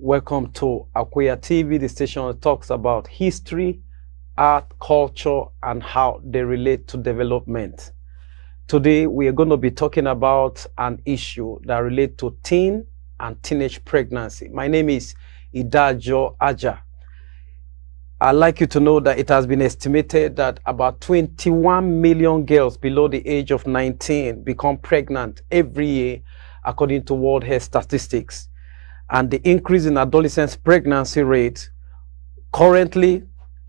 Welcome to Akweya TV, the station that talks about history, art, culture, and how they relate to development. Today, we are going to be talking about an issue that relates to teen and teenage pregnancy. My name is Idajo Aja. I'd like you to know that it has been estimated that about 21 million girls below the age of 19 become pregnant every year, according to World Health Statistics. And the increase in adolescents' pregnancy rate currently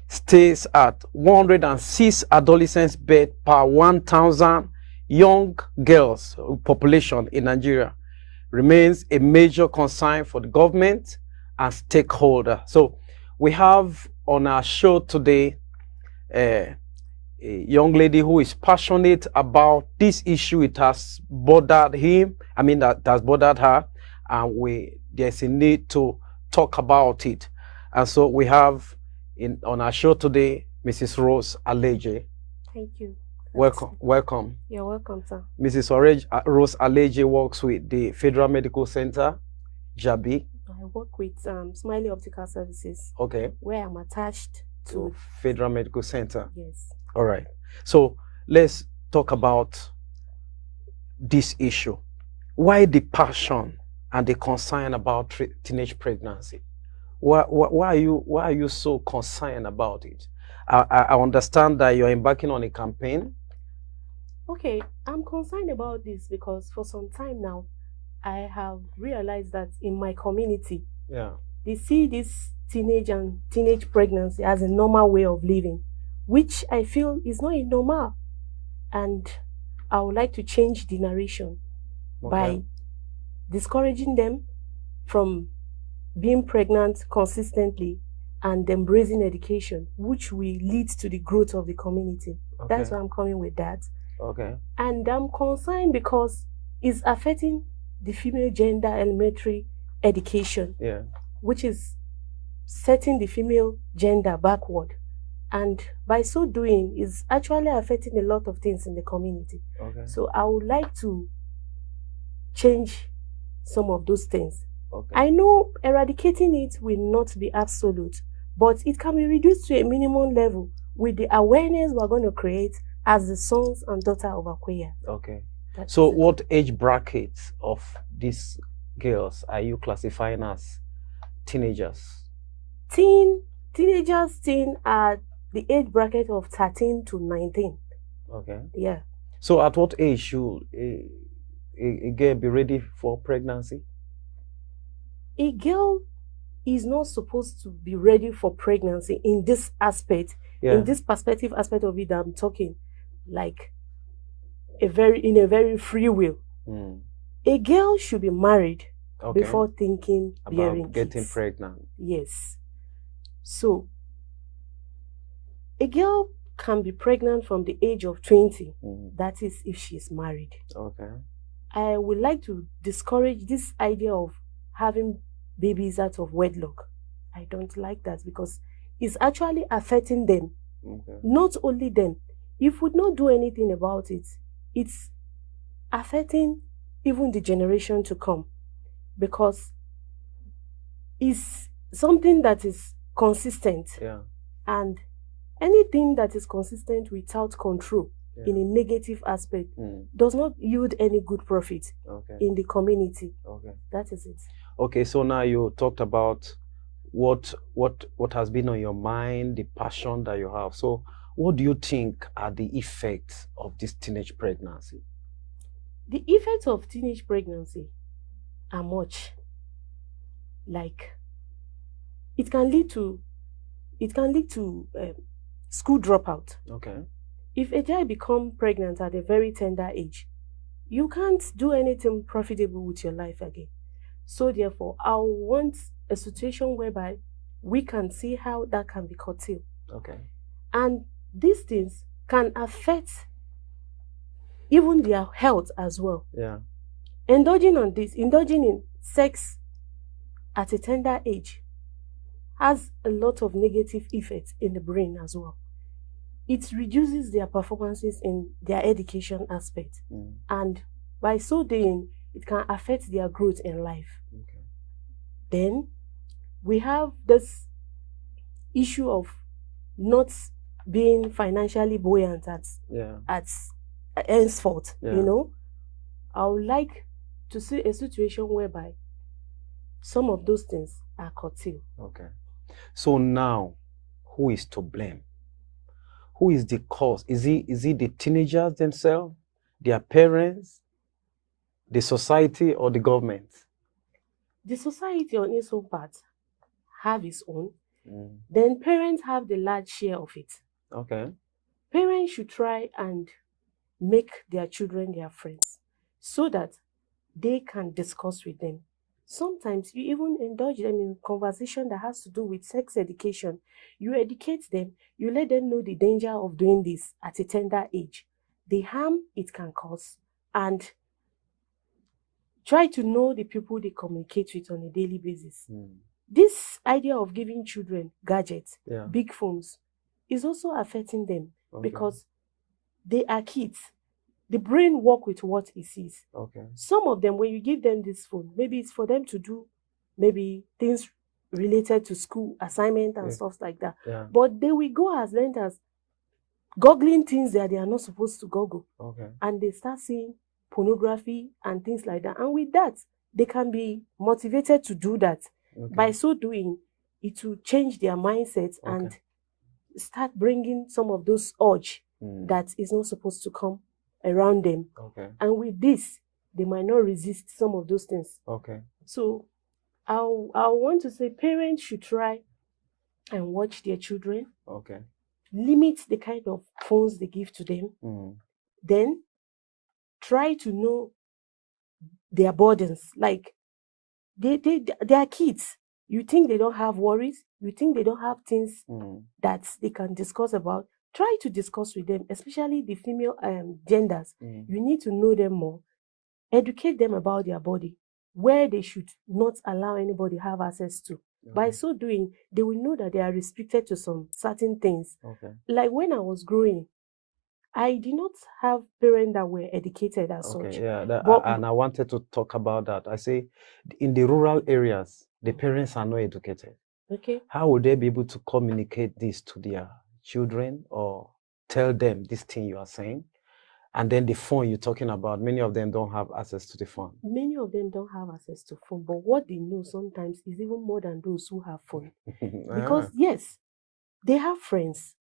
stays at 106 adolescents birth per 1,000 young girls population in Nigeria. Remains a major concern for the government and stakeholders. So we have on our show today a young lady who is passionate about this issue. It has bothered him. That has bothered her, and there's a need to talk about it. And so we have on our show today, Mrs. Rose Aleje. Thank you. Welcome. You're welcome, sir. Mrs. Rose Aleje works with the Federal Medical Center, Jabi. I work with Smiley Optical Services. Okay. Where I'm attached to Federal Medical Center. Yes. All right. So let's talk about this issue. Why the passion and the concern about teenage pregnancy? Why are you so concerned about it? I understand that you're embarking on a campaign. Okay, I'm concerned about this because for some time now, I have realized that in my community, they see this teenage pregnancy as a normal way of living, which I feel is not normal. And I would like to change the narration by discouraging them from being pregnant consistently and embracing education, which will lead to the growth of the community. Okay. That's why I'm coming with that. Okay. And I'm concerned because it's affecting the female gender elementary education, which is setting the female gender backward. And by so doing, it's actually affecting a lot of things in the community. Okay. So I would like to change some of those things. Okay. I know eradicating it will not be absolute, but it can be reduced to a minimum level with the awareness we're going to create as the sons and daughters of Akweya. Okay. So what age brackets of these girls are you classifying as teenagers? Teenagers are the age bracket of 13 to 19. Okay. Yeah. So at what age should a girl be ready for pregnancy? A girl is not supposed to be ready for pregnancy in this aspect, in this perspective aspect of it that I'm talking, like in a very free will. A girl should be married before thinking about getting pregnant. Yes. So a girl can be pregnant from the age of 20. That is if she is married. Okay. I would like to discourage this idea of having babies out of wedlock. I don't like that because it's actually affecting them. Okay. Not only them. If we don't do anything about it, it's affecting even the generation to come, because it's something that is consistent. And anything that is consistent without control in a negative aspect does not yield any good profit in the community. Okay. That is it. Okay, so now you talked about what has been on your mind, the passion that you have. So what do you think are the effects of this teenage pregnancy? The effects of teenage pregnancy are much. Like, it can lead to school dropout. Okay. If a child becomes pregnant at a very tender age, you can't do anything profitable with your life again. So therefore, I want a situation whereby we can see how that can be curtailed. Okay. And these things can affect even their health as well. Indulging in sex at a tender age has a lot of negative effects in the brain as well. it reduces their performances in their education aspect. And by so doing, it can affect their growth in life. Okay. Then we have this issue of not being financially buoyant at henceforth. You know, I would like to see a situation whereby some of those things are curtailed. Okay. So now, who is to blame? Who is the cause? Is it the teenagers themselves, their parents, the society, or the government? The society on its own part have its own. Then parents have the large share of it. Okay. Parents should try and make their children their friends so that they can discuss with them. Sometimes you even indulge them in conversation that has to do with sex education. You educate them, you let them know the danger of doing this at a tender age, the harm it can cause, and try to know the people they communicate with on a daily basis. This idea of giving children gadgets, big phones, is also affecting them because they are kids. The brain works with what it sees. Okay. Some of them, when you give them this phone, maybe it's for them to do maybe things related to school, assignment and stuff like that. But they will go as length as googling things that they are not supposed to google. Okay. And they start seeing pornography and things like that. And with that, they can be motivated to do that. Okay. By so doing, it will change their mindset and start bringing some of those urge that is not supposed to come around them. Okay. And with this, they might not resist some of those things. Okay. So I want to say parents should try and watch their children. Okay. Limit the kind of phones they give to them. Then try to know their burdens. Like they are kids. You think they don't have worries? You think they don't have things that they can discuss about? Try to discuss with them, especially the female genders. You need to know them more. Educate them about their body, where they should not allow anybody have access to. Okay. By so doing, they will know that they are restricted to some certain things. Okay. Like when I was growing, I did not have parents that were educated as such. Yeah, and I wanted to talk about that. I say, in the rural areas, the parents are not educated. Okay. How would they be able to communicate this to their children or tell them this thing you are saying? And then the phone you're talking about, many of them don't have access to the phone. Many of them don't have access to phone, but what they know sometimes is even more than those who have phone. Because yes, they have friends.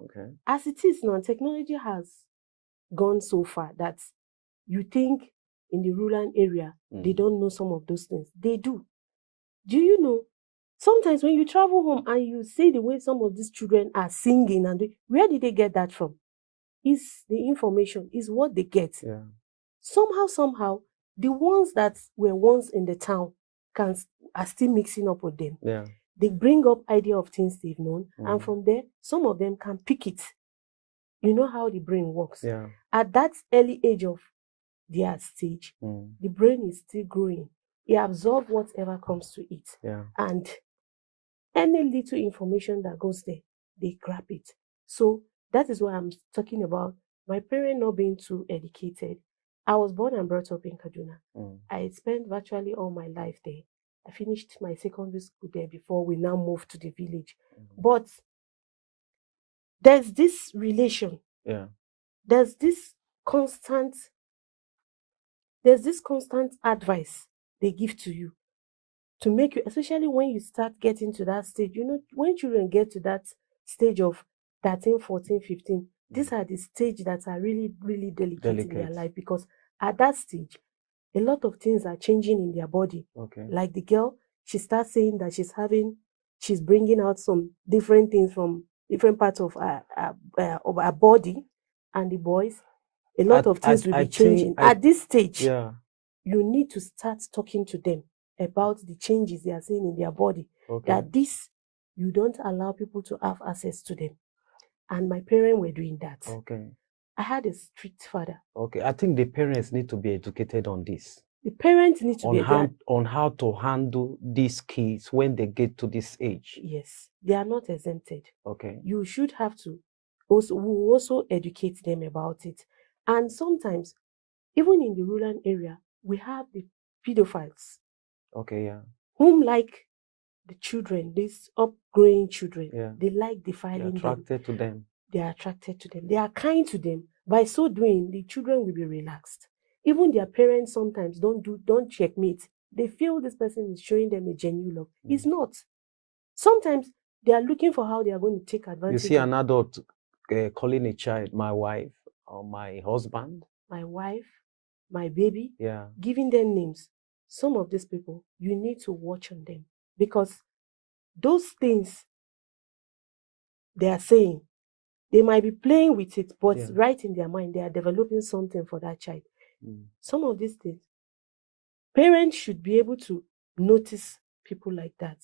Okay. As it is now, technology has gone so far that you think in the rural area, they don't know some of those things. They do. Do you know? Sometimes when you travel home and you see the way some of these children are singing, and where did they get that from? Is the information, is what they get. Yeah. Somehow, the ones that were once in the town are still mixing up with them. Yeah. They bring up idea of things they've known, and from there, some of them can pick it. You know how the brain works. Yeah. At that early age of their stage, the brain is still growing. It absorbs whatever comes to it. Yeah. And any little information that goes there, they grab it. So that is what I'm talking about. My parents not being too educated. I was born and brought up in Kaduna. I spent virtually all my life there. I finished my secondary school there before we now moved to the village. But there's this relation. Yeah. There's this constant advice they give to you to make you, especially when you start getting to that stage. You know, when children get to that stage of 13, 14, 15, these are the stages that are really, really delicate in their life, because at that stage, a lot of things are changing in their body. Okay. Like the girl, she starts saying that she's bringing out some different things from different parts of her body, and the boys, a lot of things will be changing. At this stage, you need to start talking to them about the changes they are seeing in their body. Okay. That you don't allow people to have access to them. And my parents were doing that. Okay. I had a strict father. Okay. I think the parents need to be educated on this. The parents need to be on how to handle these kids when they get to this age. Yes. They are not exempted. Okay. You should have to we also educate them about it. And sometimes, even in the rural area, we have the pedophiles. Okay, yeah. Whom like the children, these upgrowing children, Yeah. they like defiling them. They're attracted to them. They are attracted to them. They are kind to them. By so doing, the children will be relaxed. Even their parents sometimes don't checkmate. They feel this person is showing them a genuine love. It's not. Sometimes they are looking for how they are going to take advantage. You see an adult calling a child my wife or my husband. My wife, my baby. Yeah. Giving them names. Some of these people, you need to watch on them, because those things they are saying, they might be playing with it, but right in their mind, they are developing something for that child. Some of these things, parents should be able to notice people like that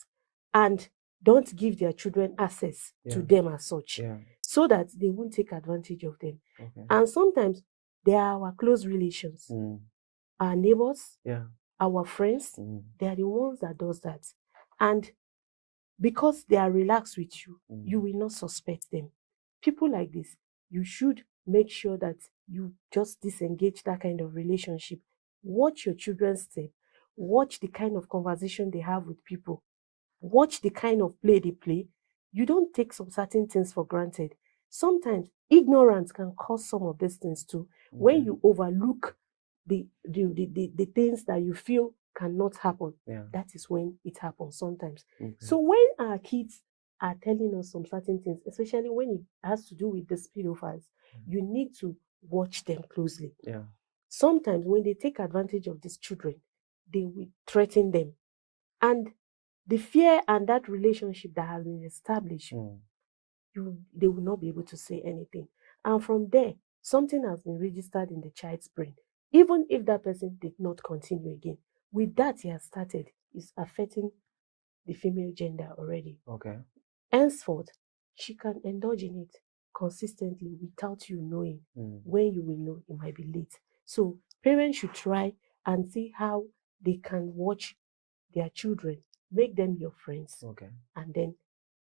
and don't give their children access to them as such, so that they won't take advantage of them. Okay. And sometimes they are our close relations, our neighbors, our friends. They are the ones that does that. And because they are relaxed with you, you will not suspect them. People like this, you should make sure that you just disengage that kind of relationship. Watch your children's step. Watch the kind of conversation they have with people. Watch the kind of play they play. You don't take some certain things for granted. Sometimes ignorance can cause some of these things too. When you overlook the things that you feel cannot happen, that is when it happens sometimes. So when our kids are telling us some certain things, especially when it has to do with the pedophiles, you need to watch them closely. Sometimes when they take advantage of these children, they will threaten them. And the fear and that relationship that has been established, they will not be able to say anything. And from there, something has been registered in the child's brain. Even if that person did not continue again, with that he has started, is affecting the female gender already. Okay. Henceforth, she can indulge in it consistently without you knowing. When you will know, it might be late. So parents should try and see how they can watch their children, make them your friends. Okay. And then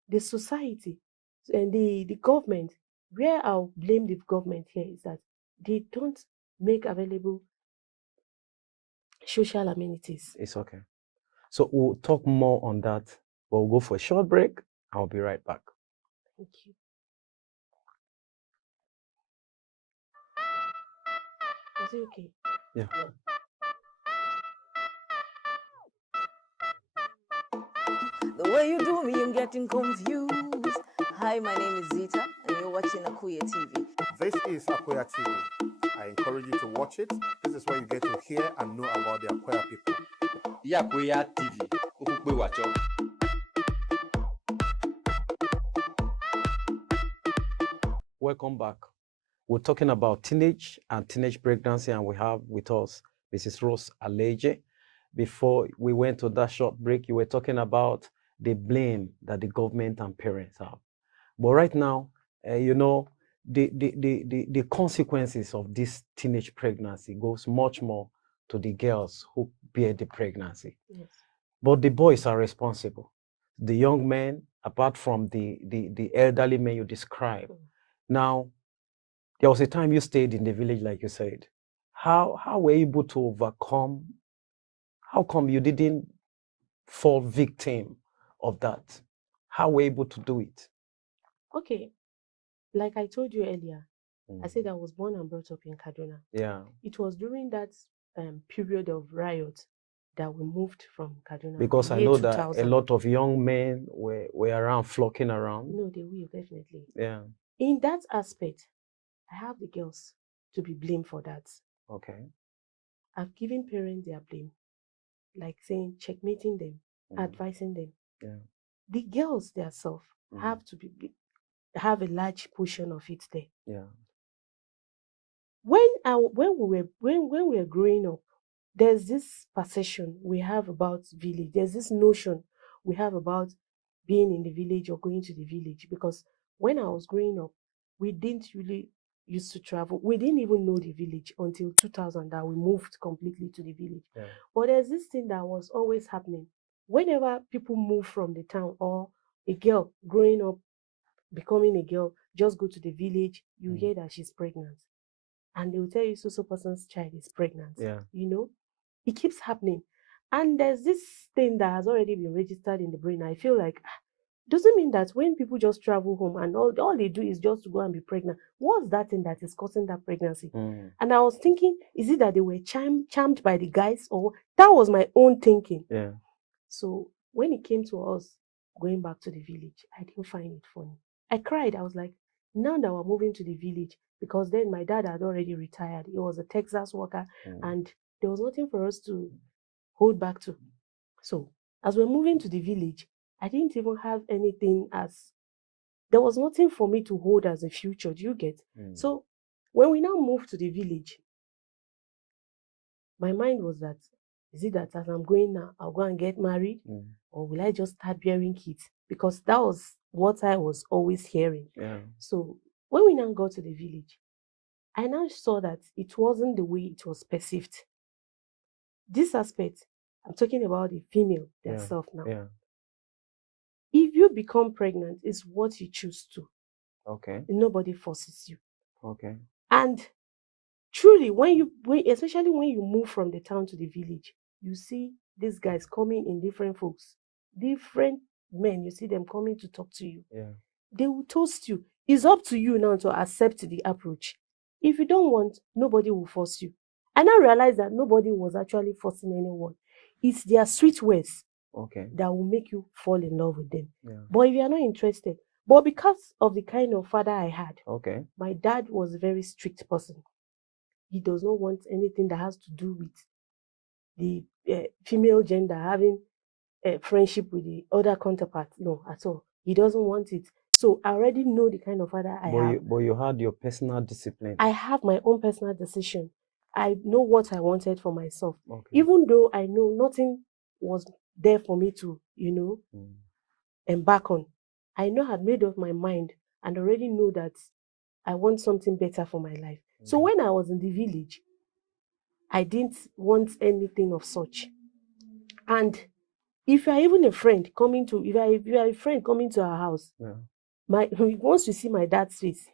the society and the government, where I'll blame the government here, is that they don't make available social amenities. It's okay. So we'll talk more on that, but we'll go for a short break. I'll be right back. Thank you. Is it okay? Yeah. The way you do me, I'm getting confused. Hi, my name is Zita, and you're watching Akweya TV. This is Akweya TV. I encourage you to watch it. This is where you get to hear and know about the Akweya people. Akweya TV. Welcome back. We're talking about teenage and teenage pregnancy, and we have with us Mrs. Rose Aleje. Before we went to that short break, you were talking about the blame that the government and parents have. But right now, you know, the consequences of this teenage pregnancy goes much more to the girls who bear the pregnancy. Yes. But the boys are responsible. The young men, apart from the elderly men you described. Now, there was a time you stayed in the village, like you said. How were you able to overcome? How come you didn't fall victim of that? How were you able to do it? Okay. Like I told you earlier, I said I was born and brought up in Kaduna. Yeah. It was during that period of riot that we moved from Kaduna. Because I know that a lot of young men were around, flocking around. No, they will, definitely. Yeah. In that aspect, I have the girls to be blamed for that. Okay. I've given parents their blame, like saying, checkmating them, advising them. Yeah. The girls themselves have to have a large portion of it there. Yeah. When we were growing up, there's this perception we have about village. There's this notion we have about being in the village or going to the village. Because when I was growing up, we didn't really used to travel. We didn't even know the village until 2000 that we moved completely to the village. Yeah. But there's this thing that was always happening. Whenever people move from the town, or a girl growing up becoming a girl, just go to the village, you hear that she's pregnant. And they will tell you so person's child is pregnant. Yeah. You know, it keeps happening. And there's this thing that has already been registered in the brain. I feel like, doesn't mean that when people just travel home and all they do is just to go and be pregnant, what's that thing that is causing that pregnancy? And I was thinking, is it that they were charmed by the guys, or that was my own thinking? Yeah. So when it came to us going back to the village, I didn't find it funny. I cried. I was like, now that we're moving to the village, because then my dad had already retired. He was a Texas worker, and there was nothing for us to hold back to. So as we're moving to the village, I didn't even have anything there was nothing for me to hold as a future. Do you get? So when we now moved to the village, my mind was that, is it that as I'm going now, I'll go and get married? Or will I just start bearing kids? Because that was what I was always hearing. Yeah. So when we now got to the village, I now saw that it wasn't the way it was perceived. This aspect, I'm talking about the female herself now. Yeah. If you become pregnant, it's what you choose to. Okay. Nobody forces you. Okay. And truly, especially when you move from the town to the village, you see these guys coming in different folks, different men. You see them coming to talk to you. Yeah. They will toast you. It's up to you now to accept the approach. If you don't want, nobody will force you. And I realized that nobody was actually forcing anyone. It's their sweet words that will make you fall in love with them. Yeah. But if you are not interested, but because of the kind of father I had, my dad was a very strict person. He does not want anything that has to do with the female gender having a friendship with the other counterpart. No, at all. He doesn't want it. So I already know the kind of father I have. But you had your personal discipline. I have my own personal decision. I know what I wanted for myself. Even though I know nothing was there for me to, embark on. I know I had made up my mind and already know that I want something better for my life. So when I was in the village, I didn't want anything of such. And if you are even a friend coming to, if you are a friend coming to our house, once you see my dad's face,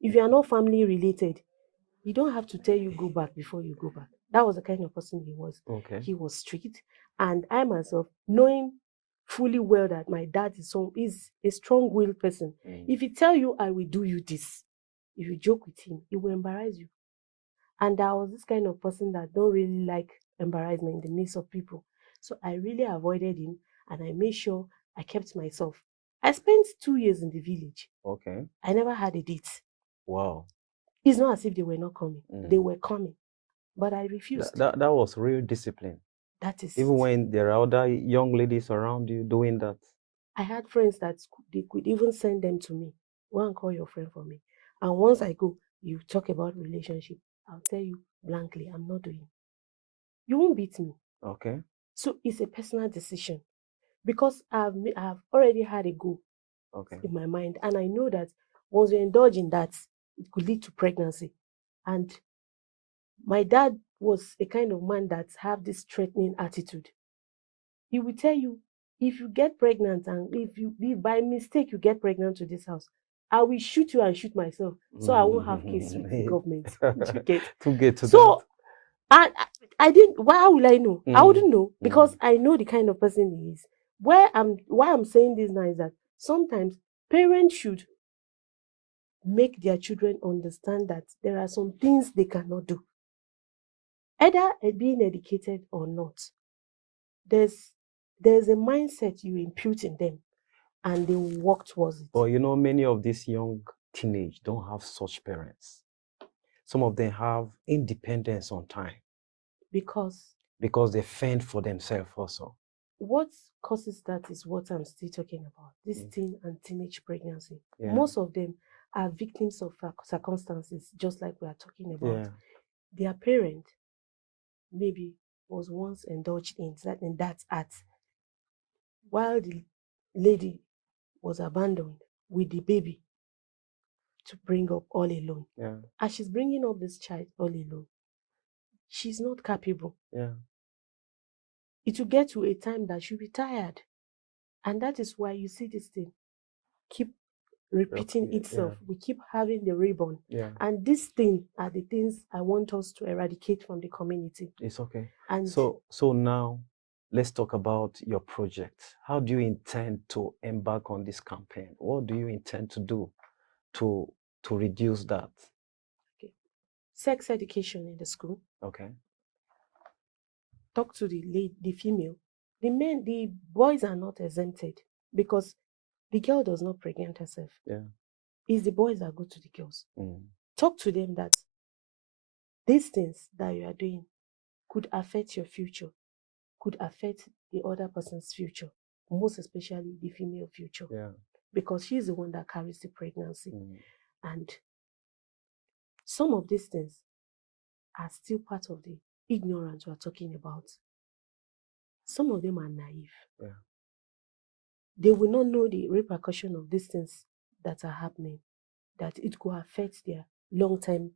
if you are not family related, you don't have to tell you go back before you go back. That was the kind of person he was. He was strict. And I myself, knowing fully well that my dad is a strong-willed person. If he tell you, I will do you this, if you joke with him, he will embarrass you. And I was this kind of person that don't really like embarrassment in the midst of people. So I really avoided him, and I made sure I kept myself. I spent 2 years in the village. I never had a date. Wow. It's not as if they were not coming. They were coming. But I refused. That was real discipline. That is even when there are other young ladies around you doing that. I had friends that they could even send them to me. Go and call your friend for me. And once I go, you talk about relationship, I'll tell you blankly, I'm not doing. You won't beat me. Okay. So it's a personal decision. Because I've already had a goal in my mind. And I know that once you indulge in that, it could lead to pregnancy. And my dad was a kind of man that have this threatening attitude. He will tell you, if you get pregnant and if by mistake you get pregnant to this house, I will shoot you and shoot myself, so I won't have case with the government. To get to so, that. I didn't. Why will I know? I wouldn't know because I know the kind of person he is. Why I'm saying this now is that sometimes parents should make their children understand that there are some things they cannot do. Either being educated or not, there's a mindset you impute in them and they will work towards it. But many of these young teenage don't have such parents. Some of them have independence on time. Because they fend for themselves also. What causes that is what I'm still talking about. This teen and teenage pregnancy. Most of them are victims of circumstances, just like we are talking about. Their parent maybe was once indulged in that act, while the lady was abandoned with the baby to bring up all alone. As she's bringing up this child all alone, she's not capable. It will get to a time that she'll be tired. And that is why you see this thing keep repeating itself. We keep having the rebound. And these things are the things I want us to eradicate from the community. It's okay. And so now let's talk about your project. How do you intend to embark on this campaign? What do you intend to do to reduce that? Okay. Sex education in the school. Okay. Talk to the female. The boys are not exempted because the girl does not pregnant herself. It's the boys that go to the girls. Talk to them that these things that you are doing could affect your future, could affect the other person's future, most especially the female future. Because she's the one that carries the pregnancy. And some of these things are still part of the ignorance we're talking about. Some of them are naive. They will not know the repercussion of these things that are happening, that it could affect their long-term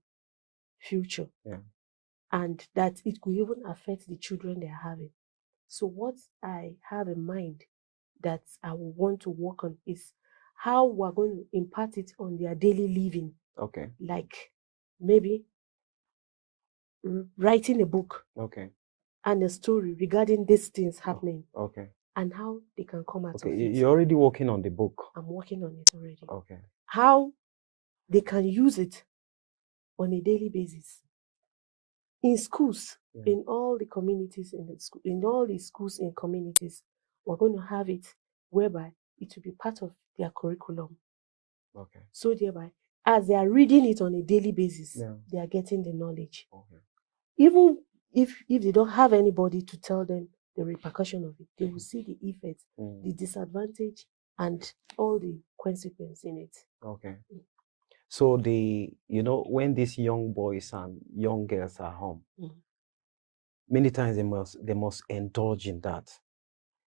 future, and that it could even affect the children they are having. So what I have in mind that I will want to work on is how we're going to impart it on their daily living. Like maybe writing a book and a story regarding these things happening and how they can come out of it. You're already working on the book. I'm working on it already. How they can use it on a daily basis. In schools, in all the communities, in all the schools and communities, we're going to have it whereby it will be part of their curriculum. So thereby, as they are reading it on a daily basis, they are getting the knowledge. Even if they don't have anybody to tell them the repercussion of it, they will see the effects, the disadvantage, and all the consequences in it. So when these young boys and young girls are home, many times they must indulge in that.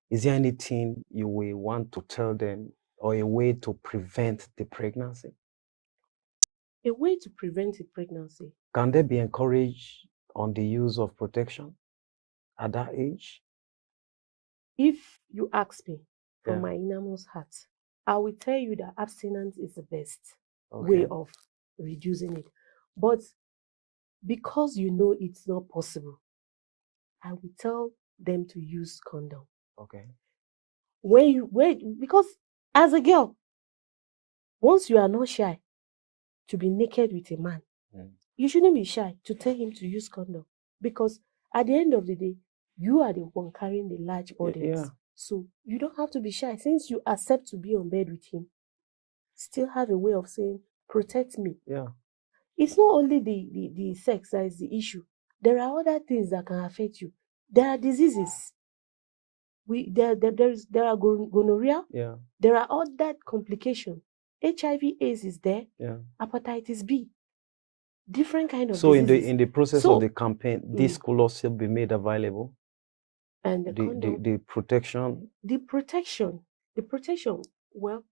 Is there anything you will want to tell them, or a way to prevent the pregnancy? A way to prevent the pregnancy. Can they be encouraged on the use of protection at that age? If you ask me from my innermost heart, I will tell you that abstinence is the best way of reducing it. But because you know it's not possible, I will tell them to use condom. Because as a girl, once you are not shy to be naked with a man, you shouldn't be shy to tell him to use condom. Because at the end of the day, you are the one carrying the large burdens. So you don't have to be shy. Since you accept to be on bed with him, still have a way of saying, protect me. It's not only the sex that is the issue. There are other things that can affect you. There are diseases. There are gonorrhea. There are other complications. HIV/AIDS is there. Hepatitis B. Different kind of diseases. So in the process of the campaign, this could also be made available. And the protection. The protection. Well,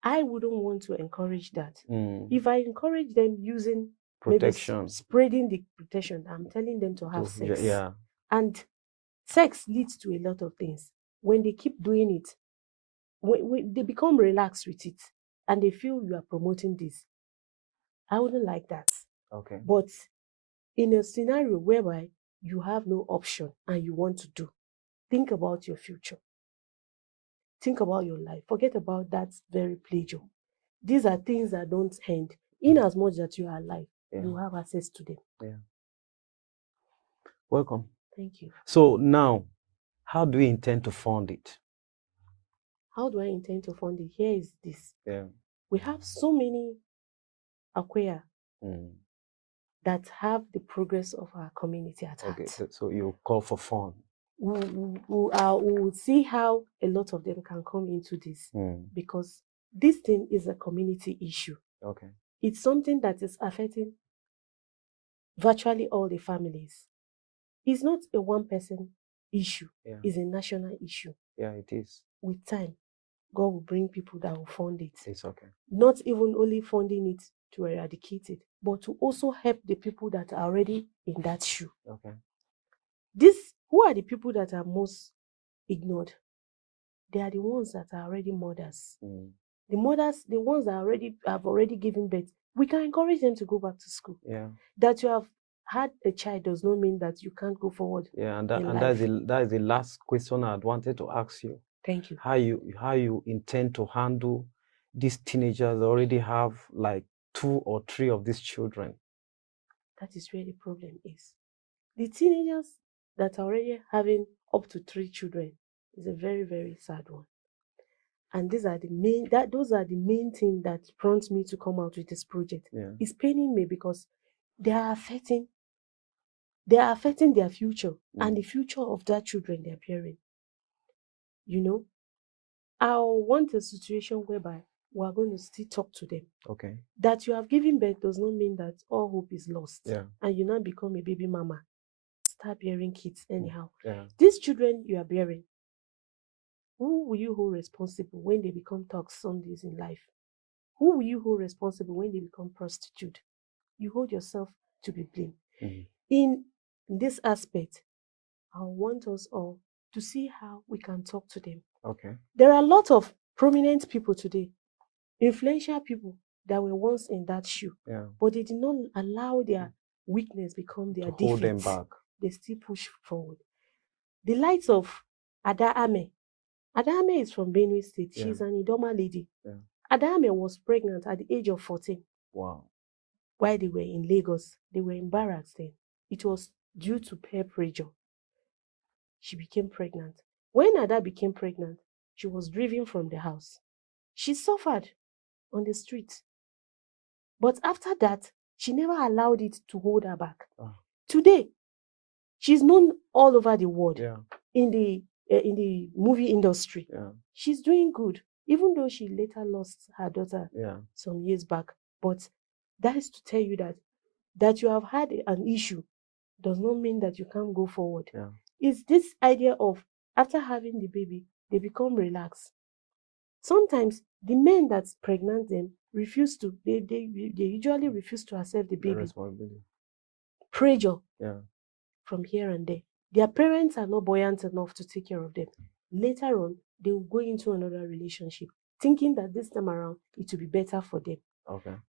I wouldn't want to encourage that. If I encourage them using protection, spreading the protection, I'm telling them to have sex. And sex leads to a lot of things. When they keep doing it, when they become relaxed with it, and they feel you are promoting this, I wouldn't like that. But in a scenario whereby you have no option and you want to do, think about your future. Think about your life. Forget about that very pleasure. These are things that don't end. In as much that you are alive, you have access to them. Welcome. Thank you. So now, how do you intend to fund it? How do I intend to fund it? Here is this. We have so many Akweya that have the progress of our community at heart. So you call for fund. We will see how a lot of them can come into this, because this thing is a community issue. It's something that is affecting virtually all the families. It's not a one-person issue. It's a national issue. It is. With time, God will bring people that will fund it. It's okay. Not even only funding it to eradicate it, but to also help the people that are already in that shoe. Who are the people that are most ignored? They are the ones that are already mothers. The mothers, the ones that have already given birth, we can encourage them to go back to school. Yeah. That you have had a child does not mean that you can't go forward. Yeah, and in life. that is the last question I wanted to ask you. Thank you. How you intend to handle these teenagers that already have like 2 or 3 of these children? That is where the problem is. The teenagers that are already having up to 3 children is a very, very sad one. And those are the main things that prompts me to come out with this project. Yeah. It's paining me because they are affecting their future and the future of their children they're bearing. You know, I want a situation whereby we're going to still talk to them. Okay. That you have given birth does not mean that all hope is lost. Yeah. And you now become a baby mama. Start bearing kids anyhow. Yeah. These children you are bearing, who will you hold responsible when they become thugs Sundays in life? Who will you hold responsible when they become prostitute? You hold yourself to be blamed. In this aspect, I want us all to see how we can talk to them. Okay. There are a lot of prominent people today, influential people that were once in that shoe, but they did not allow their weakness become their defeat. Hold them back. They still push forward. The likes of Ada Ame. Ada Ame is from Benue State. She's an Idoma lady. Ada Ame was pregnant at the age of 14. Wow. While they were in Lagos, they were in barracks then. It was due to peer pressure. She became pregnant. When Ada became pregnant, she was driven from the house. She suffered on the street. But after that, she never allowed it to hold her back. Today, she's known all over the world in the movie industry. She's doing good, even though she later lost her daughter some years back. But that is to tell you that you have had an issue does not mean that you can't go forward. It's this idea of after having the baby, they become relaxed. Sometimes the men that pregnant them refuse to, they usually refuse to accept the baby. Pressure from here and there. Their parents are not buoyant enough to take care of them. Later on, they will go into another relationship, thinking that this time around it will be better for them.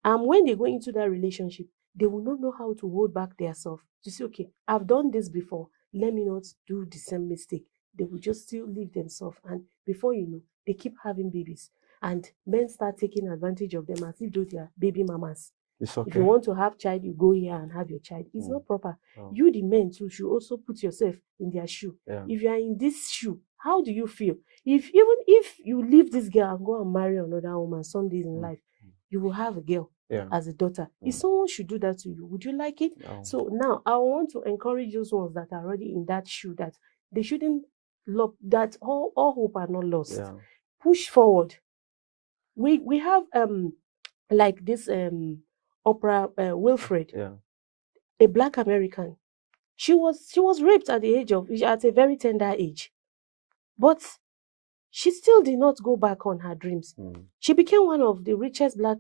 And when they go into that relationship, they will not know how to hold back themselves to say, okay, I've done this before, let me not do the same mistake. They will just still leave themselves, and before you know, they keep having babies. And men start taking advantage of them as if those are baby mamas. It's okay. If you want to have child, you go here and have your child. It's not proper. You, the men too, should also put yourself in their shoe. If you are in this shoe, how do you feel? Even if you leave this girl and go and marry another woman some days in life, you will have a girl as a daughter. If someone should do that to you, would you like it? So now I want to encourage those ones that are already in that shoe that they shouldn't look, that all hope are not lost. Push forward. We have like this Oprah Wilfred, a Black American. She was raped at a very tender age, but she still did not go back on her dreams. She became one of the richest Black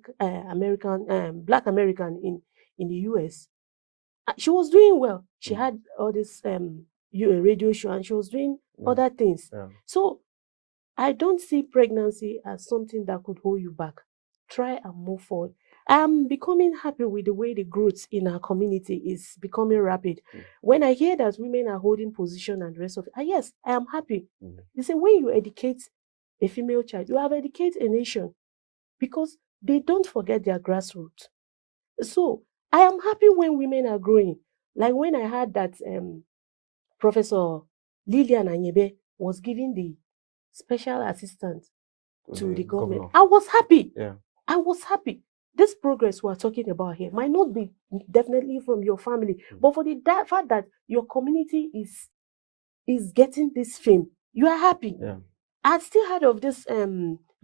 American in the US. She was doing well. She had all this radio show, and she was doing other things. So I don't see pregnancy as something that could hold you back. Try and move forward. I'm becoming happy with the way the growth in our community is becoming rapid. When I hear that women are holding position and the rest of it, yes, I am happy. They say when you educate a female child, you have educated a nation, because they don't forget their grassroots. So I am happy when women are growing. Like when I heard that Professor Lillian Anyebe was giving the special assistant to the government. I was happy. I was happy. This progress we're talking about here might not be definitely from your family, but for the fact that your community is getting this fame, you are happy. I still heard of this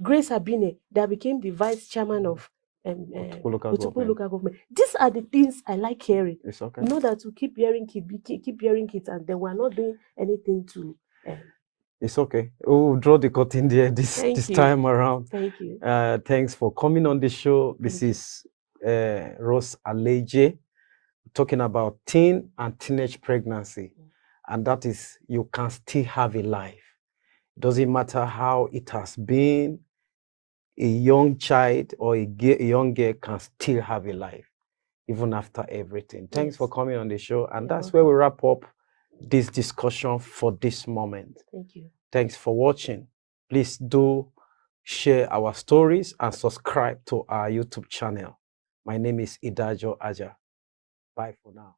Grace Abine that became the vice chairman of Otukpo local government. These are the things I like hearing. It's okay. Not that we keep hearing kids, and then we're not doing anything to. It's okay. We'll draw the curtain there this time around. Thank you. Thanks for coming on the show. This is Rose Aleje talking about teen and teenage pregnancy. And that is, you can still have a life. Doesn't matter how it has been. a young child or a young girl can still have a life, even after everything. Thanks for coming on the show. And that's where we wrap up this discussion for this moment. Thank you. Thanks for watching. Please do share our stories and subscribe to our YouTube channel. My name is Idajo Aja. Bye for now.